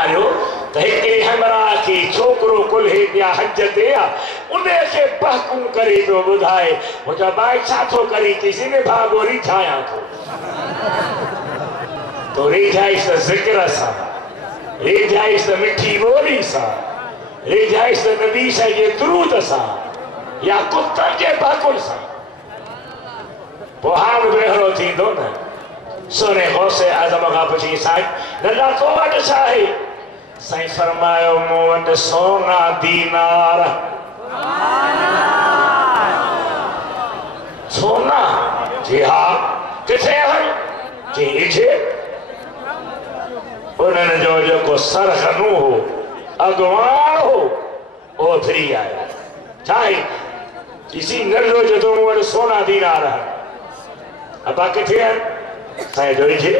आयो त हिकिड़ी हमरा की छोकरो कुल्हे दिया हज ते उन्हें के बहकुम करे तो बुधाए मुझा भाई छाथो करी किसी ने भागो रिठाया तो रिठाइस त जिक्र सा रिठाइस त मिठी बोली सा रिठाइस त नबी सा ये दुरूद सा या कुत्ता के बहकुल सा पोहान बेहरो थी दो न सोने गौसे आजम का पुछी साईं नल्ला तो वट छाहे साईं फरमायो मूं वट सोना दीनार सोना जी हाँ किथे है जी इठे उन्हें जो को सरखनू हो अगवान हो ओ फ्री आया चाहे किसी नल्लो जो तो मूं वट सोना दीनार है अबा किथे है साईं जो इठे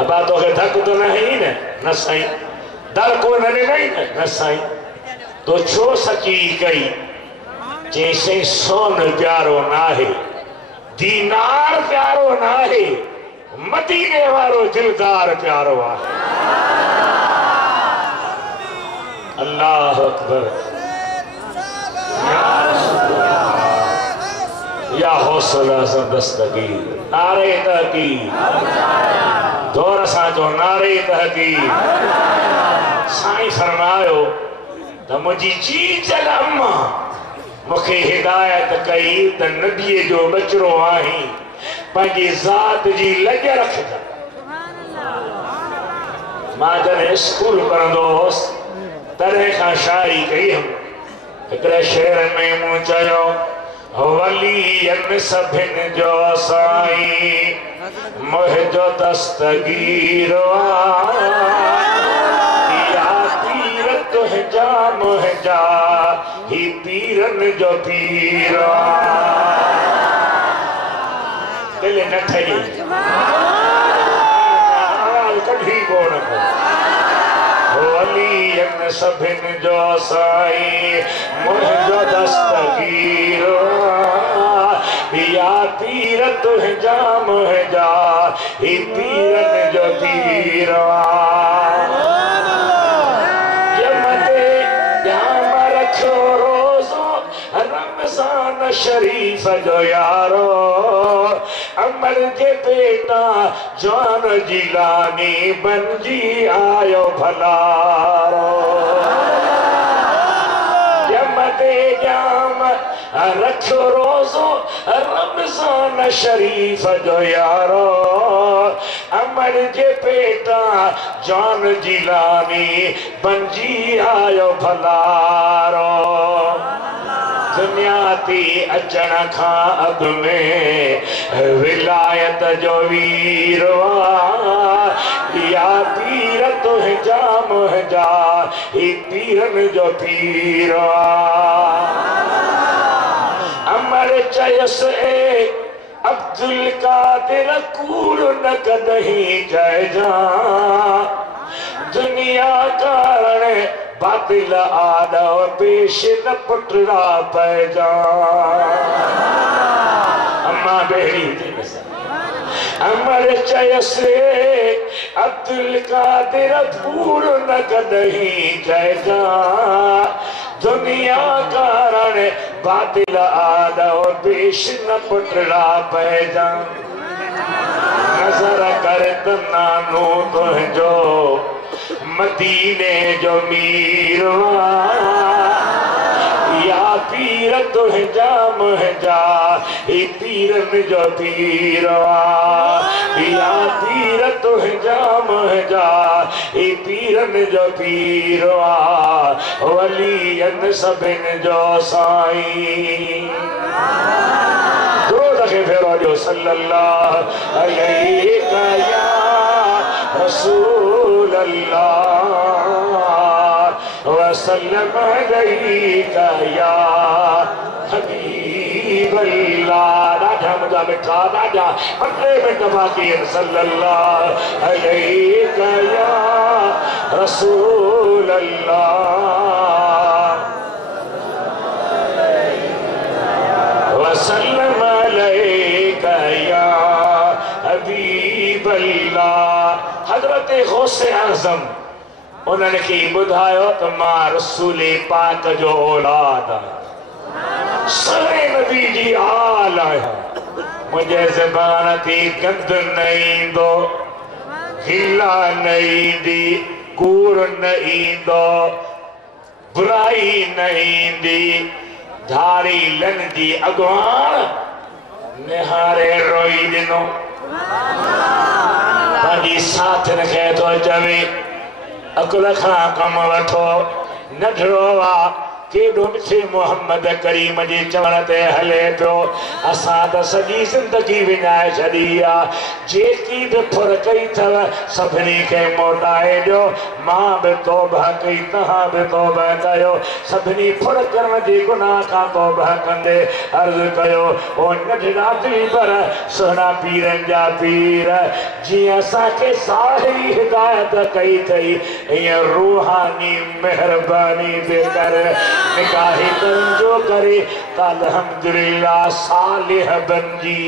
अबा तो के धक तो नहीं न साईं दर को नहीं न साईं तो छो सकी कई जैसे सोन प्यारो ना है दीनार प्यारो ना है मदीने वारो दिलदार प्यारो है अल्लाह अकबर या हौसला दस्तगीर नारे तहकीर दौर सा जो नारे तहकीर साईं फरमायो त मुझी जी चल अम्मा मुखे हिदायत कई त नबी जो बचरो आही पंहिंजी ज़ात जी लज रखजा मां जॾहिं स्कूल पढ़ंदो हुअसि तॾहिं खां शायरी कई हुअमि हिकिड़े शेर में मूं चयो वली सभिन जो साईं मुझो दस्तगीर या पीर तुझा मुझा ही पीरन जो पीर दिल न ठही कभी कोन वली सभिन जो साईं मुझो दस्तगीर या पीर तुझा मुझा ही पीरन जो पीर यमते जाम रखो रोज़ो रमज़ान शरीफ जो यारो अमर के बेटा जान जिलानी बनजी आयो भलारो यमते जाम रखो रोज़ो रमज़ान शरीफ जो यारो अमर जे बेटा जान जिलानी बनजी आयो भलारो दुनिया ती अचण खां अॻ में विलायत जो वीरवा या पीर तुझा मुझा ही पीरन जो पीरवा अमर चयस ए अब्दुल कादिर कूड़ न कदहीं जयजा दुनिया कारण बातिल आडो पेश न पुटरा पैजा अम्मा बेड़ी अमर चयसे अब्दुल कादिर कूड़ न कदहीं जयजा दुनिया कारण बातिल आडो पेश न पुटरा पैजा नजर कर तनानो तुझो मदीने जो मीरवा या पीर तुझा मुझा ही पीरन जो पीरवा या पीर तुझा मुझा ही पीरन जो पीरवा वलियन सभिन जो साईं दो दफे फेरो जो सल्लल्लाहु अलैहि या रसूल अल्लाह वसल्लम अलैका या हबीब अल्लाह राजा मुझा मिठा राजा अपने में बाकी सल्लल्लाहु अलैका या रसूल अल्लाह वसल्लम अलैका या हबीब अल्लाह हजरत गौसे आज़म उन्हनि खे ॿुधायो त मां रसूल पाक जो औलाद आहियां, सरे नबी जी आल आहियां। मुंहिंजे ज़बान ते गंद न ईंदो, हिला न ईंदी, कूड़ न ईंदो, बुराई न ईंदी। धारी लंदी अॻवान निहारे रोई ॾिनो, पंहिंजी साथन खे थो चवे अकुल खां कम वठो, नढड़ो आहे केॾो मिठे मोहम्मद करीम जे चवण ते हले पियो। असां त सॼी ज़िंदगी विञाए छॾी आहे, जेकी बि फुर कई अथव सभिनी खे मोटाए ॾियो। मां बि तौबा कई, तव्हां बि तौबा कयो, सभिनी फुर करण जे गुनाह खां तौबा कंदे अर्ज़ु कयो ओ नढड़ा पर सुहिणा पीरनि जा पीर, जीअं असांखे सारी हिदायत कई अथई ईअं रूहानी महिरबानी बि कर। निकाह जो करे अल्हम्दुलिल्लाह सालिह बन जी।